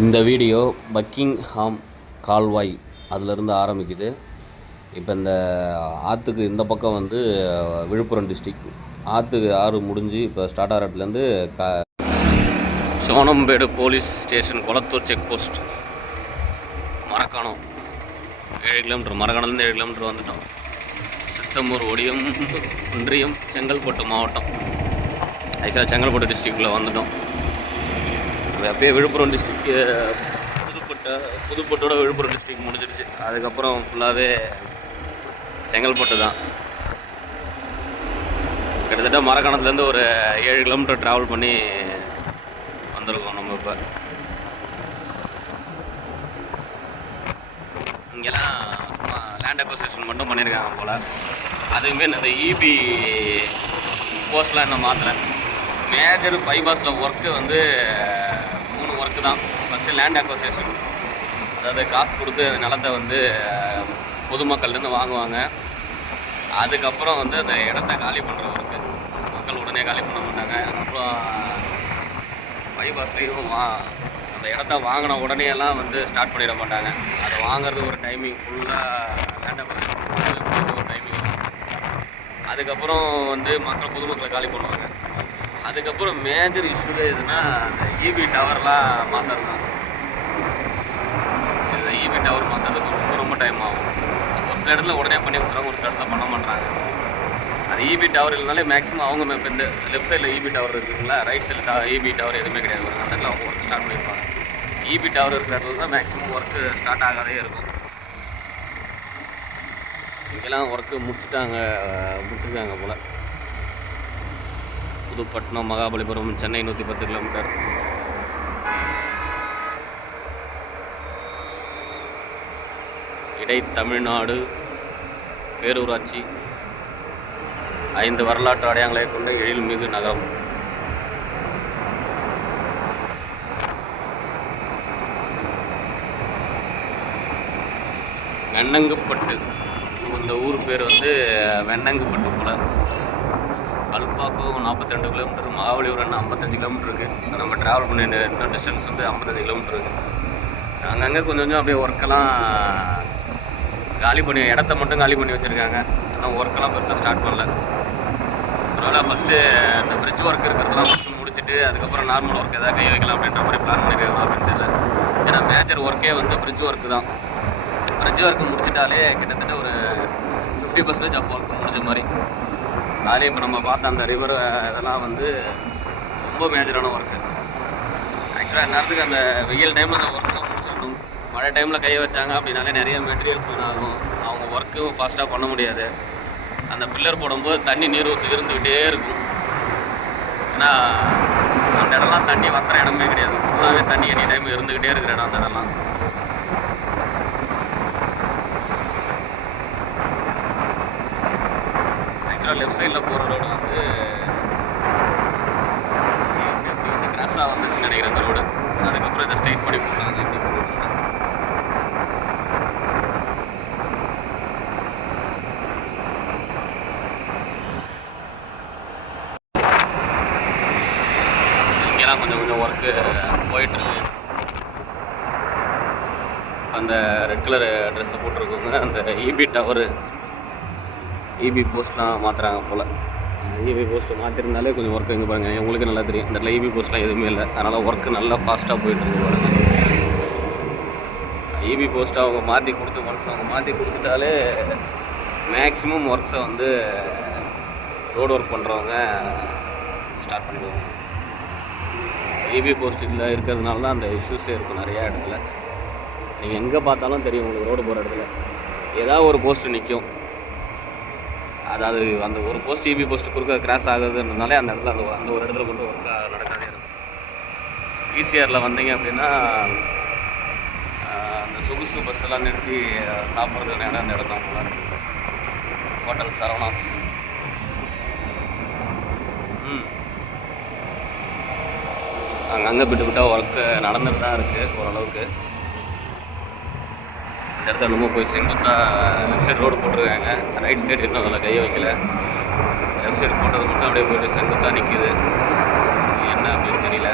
இந்த video Buckingham கால்வாய் அதிலிருந்து ஆரம்பிக்குது. இப்போ இந்த ஆற்றுக்கு இந்த பக்கம் வந்து விழுப்புரம் டிஸ்ட்ரிக் ஆற்றுக்கு ஆறு முடிஞ்சு இப்போ ஸ்டார்ட் ஆகிற இடத்துலேருந்து Sonampedu police station Kolathur check post Marakkanam 7 kilometre, மரக்காணத்துலேருந்து 7 கிலோமீட்டர் வந்துட்டோம். சித்தம்பூர் ஒடியம் ஒன்றியம் செங்கல்பட்டு மாவட்டம், அதுக்காக செங்கல்பட்டு டிஸ்ட்ரிக்டில் வந்துட்டோம். அப்பயே விழுப்புரம் டிஸ்ட்ரிக்கு புதுப்பட்டோட விழுப்புரம் டிஸ்ட்ரிக் முடிஞ்சிடுச்சு. அதுக்கப்புறம் ஃபுல்லாகவே செங்கல்பட்டு தான். கிட்டத்தட்ட மரக்காணத்துலேருந்து ஒரு 7 கிலோமீட்டர் ட்ராவல் பண்ணி வந்திருக்கோம் நம்ம. இப்போ இங்கெல்லாம் சும்மா லேண்ட் அக்வசிஷன் மட்டும் பண்ணியிருக்காங்க போல். அதுவுமே இந்த இபி போஸ்ட்லாம் இன்னும் மாற்றலை. மேஜர் பைபாஸில் ஒர்க்கு வந்து 3 ஒர்க்கு தான். ஃபஸ்ட்டு லேண்ட் அக்வசிஷன், அதாவது காசு கொடுத்து நிலத்தை வந்து பொதுமக்கள்லேருந்து வாங்குவாங்க. அதுக்கப்புறம் வந்து அந்த இடத்த காலி பண்ணுற ஒர்க்கு, மக்கள் உடனே காலி பண்ண மாட்டாங்க. அப்புறம் பைபாஸ்லேயும் அந்த இடத்த வாங்கின உடனே எல்லாம் வந்து ஸ்டார்ட் பண்ணிட மாட்டாங்க. அதை வாங்குறது ஒரு டைமிங், ஃபுல்லாக லேண்ட் அக்வசிஷன் ஒரு டைமிங். அதுக்கப்புறம் வந்து பொதுமக்களை காலி பண்ணுவாங்க. அதுக்கப்புறம் மேஜர் இஷ்யூவே எதுனா அந்த இபி டவர்லாம் மாற்றுறதுதான். இந்த இபி டவர் மாற்றுறதுக்கு ரொம்ப டைம் ஆகும். ஒரு சில இடத்துல உடனே பண்ணி கொடுக்குறாங்க, ஒரு சில இடத்துல பண்ண மாட்டாங்க. அது இபி டவர் இல்லைனாலே மேக்ஸிமம் அவங்க இப்போ இந்த லெஃப்ட் சைடில் இபி டவர் இருக்குங்களா, ரைட் சைடில் இபி டவர் எதுவுமே கிடையாது. அந்த இடத்துல அவங்க ஒர்க் ஸ்டார்ட் பண்ணியிருப்பாங்க. இபி டவர் இருக்கிற இடத்துல தான் மேக்ஸிமம் ஒர்க்கு ஸ்டார்ட் ஆகாதே இருக்கும். இங்கெல்லாம் ஒர்க்கு முடிச்சுருக்காங்க போல். புதுப்பட்டினம், மகாபலிபுரம், சென்னை 110 கிலோமீட்டர். இடைத்தமிழ்நாடு பேரூராட்சி 5 வரலாற்று அடையாளங்களை கொண்ட எழில்மிகு நகரம். வெண்ணங்குப்பட்டு, இந்த ஊர் பேர் வந்து வெண்ணங்குப்பட்டு போல். கல்பாக்கம் 42 கிலோமீட்டர், மகாபலிபுரம் 55 கிலோமீட்டர் இருக்குது. நம்ம ட்ராவல் பண்ண இன்னும் டிஸ்டன்ஸ் வந்து 55 கிலோமீட்டர் இருக்குது. அங்கங்கே கொஞ்சம் அப்படியே ஒர்க்கெல்லாம் காலி பண்ணி, இடத்த மட்டும் காலி பண்ணி வச்சுருக்காங்க. ஆனால் ஒர்க்கெல்லாம் பெருசாக ஸ்டார்ட் பண்ணல. அதனால ஃபஸ்ட்டு இந்த பிரிட்ஜ் ஒர்க் இருக்கிறதெல்லாம் ஃபஸ்ட்டு முடிச்சுட்டு அதுக்கப்புறம் நார்மல் ஒர்க் எதாவது கை வைக்கலாம் அப்படின்ற மாதிரி பிளான் பண்ணியிருக்காங்க அப்படின்னு தெரியல. ஏன்னா மேஜர் ஒர்க்கே வந்து பிரிட்ஜ் ஒர்க்கு தான். பிரிட்ஜ் ஒர்க்கு முடிச்சிட்டாலே கிட்டத்தட்ட ஒரு 50% ஆஃப் ஒர்க் முடிஞ்ச மாதிரி. அதே இப்போ நம்ம பார்த்த அந்த ரிவர் இதெல்லாம் வந்து ரொம்ப மேஜரான ஒர்க்கு. ஆக்சுவலாக நேரத்துக்கு அந்த வெயில் டைமில் அந்த ஒர்க்கெலாம் முடிச்சிடணும். மழை டைமில் கை வச்சாங்க அப்படின்னாலே நிறைய மெட்டீரியல்ஸ் வேணாகும். அவங்க ஒர்க்கும் ஃபாஸ்ட்டாக பண்ண முடியாது. அந்த பில்லர் போடும்போது தண்ணி நீர் ஊற்றி இருந்துக்கிட்டே இருக்கும். ஏன்னா அந்த இடம்லாம் தண்ணி வத்துற இடமே கிடையாது. ஃபுல்லாகவே தண்ணி எனி டைம் இருந்துக்கிட்டே இருக்கிற இடம் அந்த இடம்லாம். லெஃப்ட் சைடில் போகிற ரோடு வந்து கிராஸாக வந்துச்சுன்னு நினைக்கிறேன் அந்த ரோடு. அதுக்கப்புறம் இதை ஸ்ட்ரைட் பண்ணி போட்டாங்க. இங்கெல்லாம் கொஞ்சம் ஒர்க்கு போயிட்டுருக்கு. அந்த ரெட் கலர் ட்ரெஸ்ஸை போட்டிருக்கவங்க அந்த இபி டவரு, இபி போஸ்ட்லாம் மாற்றுறாங்க போல். இபி போஸ்ட்டு மாற்றிருந்தாலே கொஞ்சம் ஒர்க்கு எங்கே பாருங்கள், உங்களுக்கு நல்லா தெரியும். இந்த இடத்துல இபி போஸ்ட்லாம் எதுவுமே இல்லை. அதனால் ஒர்க்கு நல்லா ஃபாஸ்ட்டாக போயிட்டுருக்கு பாருங்கள். இபி போஸ்ட்டை அவங்க மாற்றி கொடுத்துட்டாலே மேக்ஸிமம் ஒர்க்ஸை வந்து ரோடு ஒர்க் பண்ணுறவங்க ஸ்டார்ட் பண்ணிடுவாங்க. இபி போஸ்ட் இல்லை இருக்கிறதுனால தான் அந்த இஷ்யூஸே இருக்கும் நிறையா இடத்துல. நீங்கள் எங்கே பார்த்தாலும் தெரியும் உங்களுக்கு, ரோடு போகிற இடத்துல ஏதாவது ஒரு போஸ்ட்டு நிற்கும். அதாவது அந்த ஒரு போஸ்ட் இபி போஸ்ட்டு குறுக்க கிராஸ் ஆகுதுன்றதுனாலே அந்த இடத்துல அந்த ஒரு இடத்துல கொண்டு ஒர்க்காக நடக்காதே இருக்கும். ஈசிஆரில் வந்தீங்க அப்படின்னா அந்த சொகுசு பஸ்ஸெல்லாம் நிறுத்தி சாப்பிட்றதுக்கு இடம் அந்த இடம் தான் போல. ஹோட்டல் சரவணாஸ். அங்கங்கே விட்டு ஒர்க்கு நடந்துட்டு தான் இருக்குது ஓரளவுக்கு. இந்த இடத்துல நம்ம போய் செங்குத்தாக லெஃப்ட் சைடு ரோடு போட்டிருக்காங்க. ரைட் சைடு இன்னும் அதில் கையை வைக்கல. லெஃப்ட் சைடு போட்டது மட்டும் அப்படியே போய்ட்டு செங்குத்தாக நிற்கிது. என்ன அப்படின்னு தெரியல.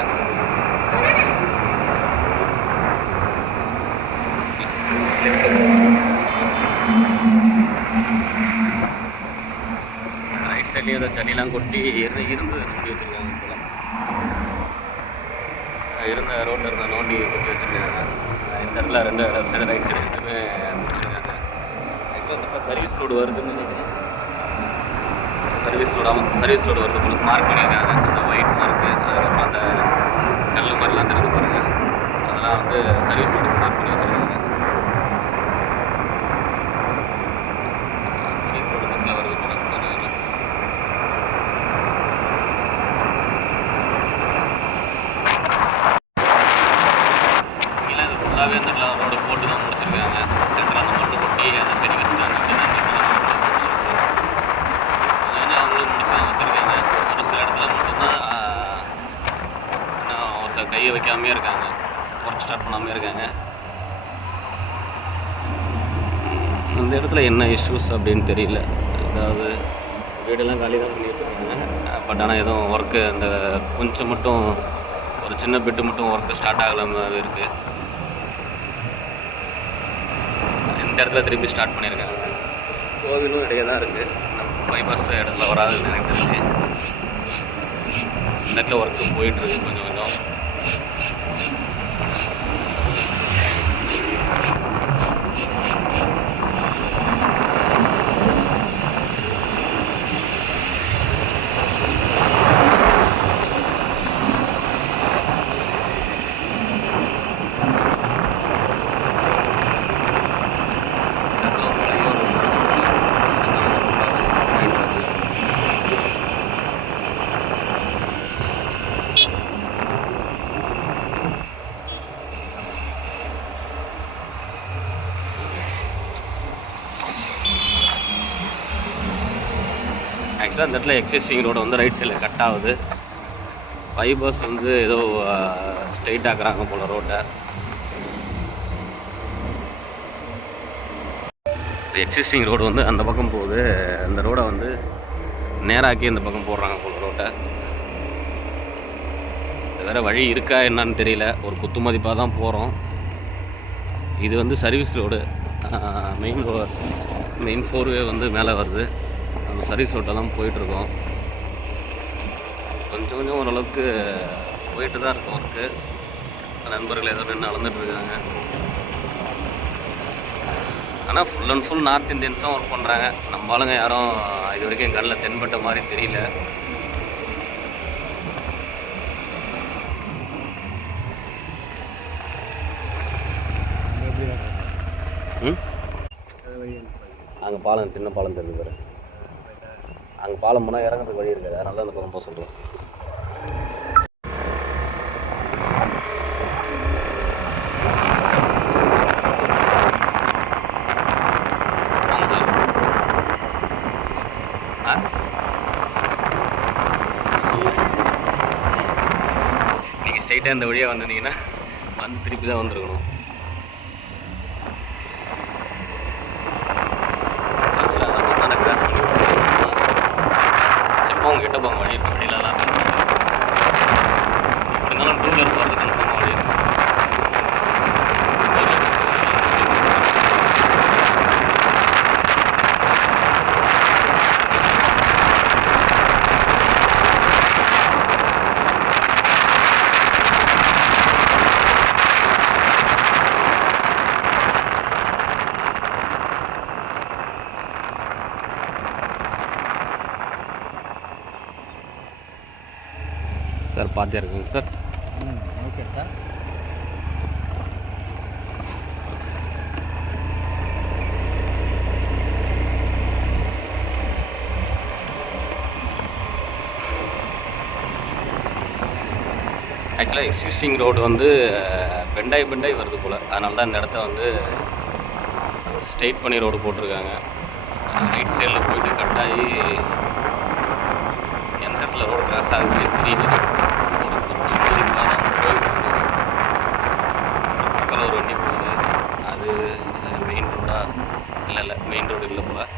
சைட்லேயும் ஏதோ ஜல்லிலாம் கொட்டி இருந்து நோண்டி வச்சுருக்காங்க போல. இருந்த ரோட்டில் இருந்த நோண்டி கொட்டி வச்சுருக்காங்க. இந்த இடத்துல ரெண்டு லெஃப்ட் சைடு ரைட் சைடு ரெண்டுமே முடிச்சிருக்காங்க. ஆக்சுவலாக இந்த இடத்துல சர்வீஸ் ரோடு வருதுன்னு நினைக்கிறேன். சர்வீஸ் ரோடு வருது உங்களுக்கு மார்க் பண்ணியிருக்காங்க. அந்த ஒயிட் மார்க்கு, அதுக்கப்புறம் அந்த கல் மாதிரிலாம் தெரிஞ்சு பாருங்கள், அதெல்லாம் வந்து சர்வீஸ் ரோடுக்கு மார்க் பண்ணி வச்சுருக்காங்க. சர்வீஸ் ரோடு பக்கத்தில் வருது போல கொஞ்சம் கொஞ்சம். இல்லை இது ஃபுல்லாகவே அந்த ரோடு போட்டு தான் முடிச்சிருக்காங்க. சென்டரில் அந்த மண்ணு கொட்டி அந்த செடி வச்சுட்டாங்க. அப்படின்னா அவங்களும் முடிச்சு தான் வச்சுருக்காங்க. ஒரு சில இடத்துல மட்டும்தான் இன்னும் ஒரு சில கையை வைக்காமே இருக்காங்க, ஒர்க் ஸ்டார்ட் பண்ணாமே இருக்காங்க. இந்த இடத்துல என்ன இஷ்யூஸ் அப்படின்னு தெரியல. அதாவது வீடெல்லாம் காலி தான் பண்ணி வச்சுருக்காங்க. பட் ஆனால் எதுவும் ஒர்க்கு அந்த கொஞ்சம் மட்டும் ஒரு சின்ன பிட்டு மட்டும் ஒர்க்கு ஸ்டார்ட் ஆகலாமல் இருக்குது. இந்த இடத்துல திருப்பி ஸ்டார்ட் பண்ணியிருக்காங்க. கோவிலும் இடையே தான் இருக்குது. பைபாஸ் இடத்துல வராதுன்னு எனக்கு தெரிஞ்சு. இந்த இடத்துல ஒர்க்கு போயிட்டுருக்கு கொஞ்சம் கொஞ்சம். ஆக்சுவலாக இந்த இடத்துல எக்ஸிஸ்டிங் ரோடு வந்து ரைட் சைடில் கட் ஆகுது. பைபாஸ் வந்து ஏதோ ஸ்ட்ரெயிட் ஆக்குறாங்க போல் ரோட்டை. எக்ஸிஸ்டிங் ரோடு வந்து அந்த பக்கம் போகுது. அந்த ரோடை வந்து நேராக்கி இந்த பக்கம் போடுறாங்க போல் ரோட்டை. வேறு வழி இருக்கா என்னான்னு தெரியல. ஒரு குத்து மதிப்பாக தான் போகிறோம். இது வந்து சர்வீஸ் ரோடு. மெயின் ஃபோர்வே வந்து மேலே வருது. நம்ம சர்வீஸ் ரோட்டை தான் போயிட்டுருக்கோம். கொஞ்சம் கொஞ்சம் ஓரளவுக்கு போயிட்டு தான் இருக்கும் ஒர்க்கு. நண்பர்கள் ஏதோ நின்று அளந்துட்டுருக்காங்க. ஆனால் full and full north Indians தான் ஒர்க் பண்ணுறாங்க. நம்ம ஆளுங்க யாரும் இது வரைக்கும் என் கண்ணில் தென்பட்ட மாதிரி தெரியல. அங்கே பாலம், சின்ன பாலம் தெரிஞ்சு பாரு. அங்கே பாலம் போனால் இறங்குறதுக்கு வழி இருக்காது. அதனால தான் அந்த பக்கம் போக சொல்கிறோம். ஆமாம் சார். நீங்கள் ஸ்ட்ரைட்டாக இந்த வழியாக வந்திருந்தீங்கன்னா வந்து திருப்பி தான் வந்துருக்கணும். அவங்க கிட்ட போங்க, வழி இருக்கும். வழியிலலாம் எப்படி இருந்தாலும் டூ வீலர் போகிறது கன்ஃபார்மாக வழி இருக்கும். சார் பார்த்தே இருக்குங்க சார். Okay sir. ஆக்சுவலாக எக்ஸிஸ்டிங் ரோடு வந்து பெண்டாய் வருது போல். அதனால தான் இந்த இடத்த வந்து ஸ்ட்ரெயிட் பண்ணி ரோடு போட்டிருக்காங்க. ரைட் சைடில் போயிட்டு கட்டாகி எந்த இடத்துல ரோடு கிராஸ் ஆகுதுன்னே தெரியல. ஒரு குத்து மதிப்பாக தான் போயிட்டு இருக்காங்க. பக்கத்தில் ஒரு வண்டி போகுது. அது மெயின் ரோடா? இல்லை மெயின் ரோடு இல்லை போல்.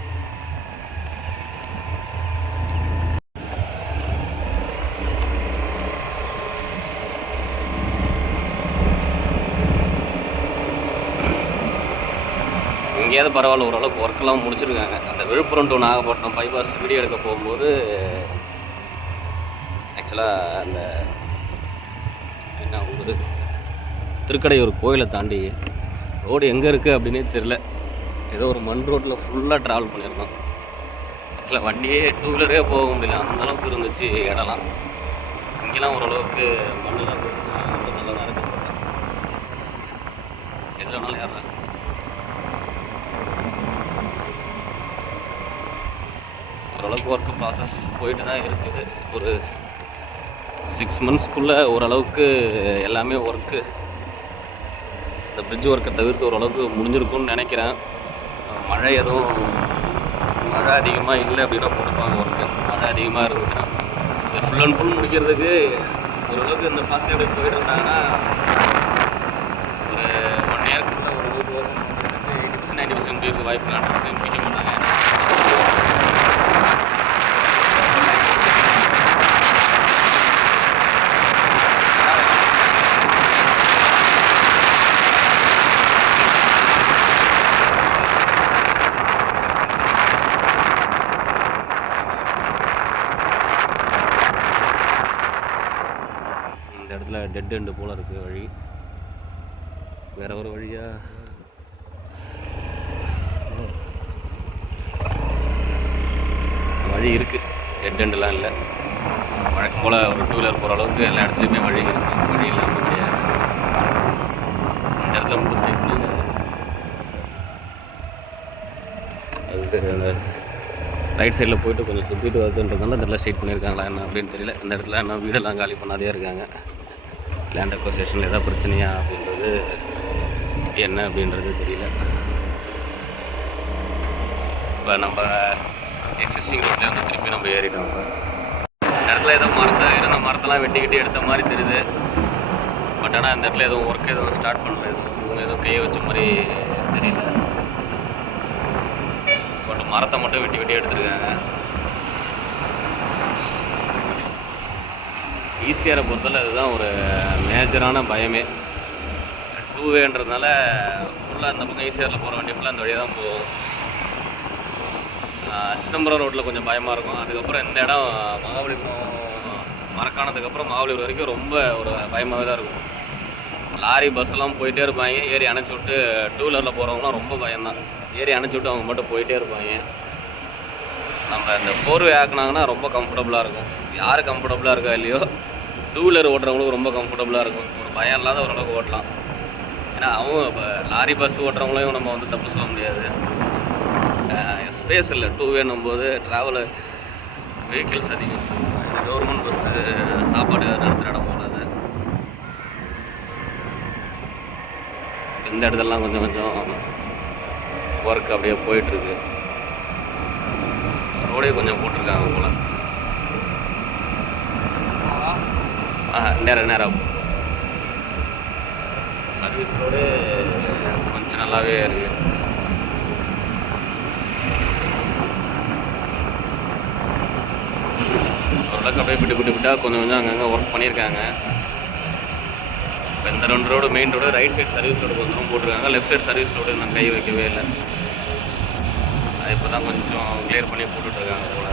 அங்கேயாவது பரவாயில்ல, ஓரளவுக்கு ஒர்க்கெல்லாம் முடிச்சிருக்காங்க. அந்த Villupuram to Nagapattinam bypass video எடுக்க போகும்போது ஆக்சுவலாக அந்த என்ன ஊர் திருக்கடையூர் கோயிலை தாண்டி ரோடு எங்கே இருக்குது அப்படின்னே தெரில. ஏதோ ஒரு மண் ரோட்டில் ஃபுல்லாக ட்ராவல் பண்ணியிருந்தோம். ஆக்சுவலாக வண்டியே டூ வீலரே போக முடியல, அந்தளவுக்கு இருந்துச்சு இடம்லாம். இங்கெல்லாம் ஓரளவுக்கு மண்ணெல்லாம் நல்லா தான் இருக்கு. எதில் வேணாலும் ஏறுறேன். ஓரளவுக்கு ஒர்க்கு ப்ராசஸ் போயிட்டு தான் இருக்குது. ஒரு 6 monthsக்குள்ளே ஓரளவுக்கு எல்லாமே ஒர்க்கு, இந்த பிரிட்ஜ் ஒர்க்கை தவிர்த்து ஓரளவுக்கு முடிஞ்சிருக்கும்னு நினைக்கிறேன். மழை அதிகமாக இல்லை அப்படின்னா போட்டுப்பாங்க ஒர்க்கு. மழை அதிகமாக இருந்துச்சுன்னா இது ஃபுல் அண்ட் ஃபுல் முடிக்கிறதுக்கு ஓரளவுக்கு இந்த ஃபாஸ்ட் லேண்ட் போயிட்டு இருந்தாங்கன்னா ஒரு 1 yearக்குள்ள ஓரளவுக்கு 80% 90% இருக்க வாய்ப்பு 100% முடிக்க மாட்டாங்க. இந்த இடத்துல டெட் எண்டு போல் இருக்குது வழி. வேறு ஒரு வழியாக வழி இருக்குது, டெட் எண்டுலாம் இல்லை. வழக்கம் போல் ஒரு 2 வீலர் போகிற அளவுக்கு எல்லா இடத்துலையுமே வழி இருக்குது, வழி இல்லாமல் கிடையாது. இந்த இடத்துல மட்டும் ஸ்ட்ரைட் பண்ணி அது அந்த ரைட் சைடில் போய்ட்டு கொஞ்சம் சுற்றிட்டு வருதுன்றதுனால இந்த இடத்துல ஸ்ட்ரைட் பண்ணியிருக்காங்களா என்ன அப்படின்னு தெரியல. இந்த இடத்துல என்ன வீடெல்லாம் காலி பண்ணாதே இருக்காங்க. லேண்ட் அக்வசிஷனில் எதாவது பிரச்சனையா அப்படின்றது என்ன அப்படின்றது தெரியல. இப்போ நம்ம எக்ஸிஸ்டிங் ரோட்லேயே வந்து திருப்பி நம்ம ஏறிட்டோம். இந்த இடத்துல ஏதோ இருந்த மரத்தெல்லாம் வெட்டிக்கிட்டு எடுத்த மாதிரி தெரியுது. பட் ஆனால் இந்த இடத்துல எதுவும் ஒர்க் எதுவும் ஸ்டார்ட் பண்ணல, எதுவும் கையை வச்ச மாதிரி தெரியல. பட் மரத்தை மட்டும் வெட்டி எடுத்துருக்காங்க. ஈஸியாரை பொறுத்தவரை அதுதான் ஒரு மேஜரான பயமே. 2 வேன்றதுனால ஃபுல்லாக அந்த பக்கம் ஈஸியாரில் போகிற வண்டி ஃபுல்லாக அந்த வழியாக தான் போகும். சிதம்பரம் ரோட்டில் கொஞ்சம் பயமாக இருக்கும். அதுக்கப்புறம் இந்த இடம் மகாபலிபுரம் மரக்கானதுக்கப்புறம் மகாபலிபுரம் வரைக்கும் ரொம்ப ஒரு பயமாகவே தான் இருக்கும். லாரி பஸ்ஸெல்லாம் போயிட்டே இருப்பாங்க, ஏறி அணைச்சி விட்டு 2 வீலரில் போகிறவங்களாம் ரொம்ப பயம்தான். ஏறி அணைச்சி விட்டு அவங்க மட்டும் போயிட்டே இருப்பாங்க. நம்ம இந்த 4 வே ஆக்குனாங்கன்னா ரொம்ப கம்ஃபர்டபுளாக இருக்கும். யார் கம்ஃபர்டபுளாக இருக்கா இல்லையோ 2 வீலர் ஓட்டுறவங்களுக்கு ரொம்ப கம்ஃபர்டபுளாக இருக்கும். ஒரு பயம் இல்லாத ஓரளவுக்கு ஓட்டலாம். ஏன்னா அவங்க இப்போ லாரி பஸ் ஓட்டுறவங்களையும் நம்ம வந்து தப்பு சொல்ல முடியாது. ஸ்பேஸ் இல்லை 2 வேணும் போது ட்ராவல் வெஹிக்கிள்ஸ் அதிகம். கவர்மெண்ட் பஸ்ஸு சாப்பாடு நிறுத்துகிற இடம் போகாது. இந்த இடத்துலலாம் கொஞ்சம் ஒர்க் அப்படியே போயிட்டுருக்கு. ரோடே கொஞ்சம் போட்டிருக்காங்க போல். நேரம் சர்வீஸ் ரோடு கொஞ்சம் நல்லாவே இருக்குது. ஓரளவுக்கு அப்படியே விட்டு கொஞ்சம் அங்கங்கே ஒர்க் பண்ணியிருக்காங்க. இப்போ இந்த 2 road main road, right side service road கொஞ்சம் போட்டிருக்காங்க. லெஃப்ட் சைடு சர்வீஸ் ரோடு நான் கை வைக்கவே இல்லை. அது இப்போ தான் கொஞ்சம் கிளியர் பண்ணி போட்டுட்ருக்காங்க போல்.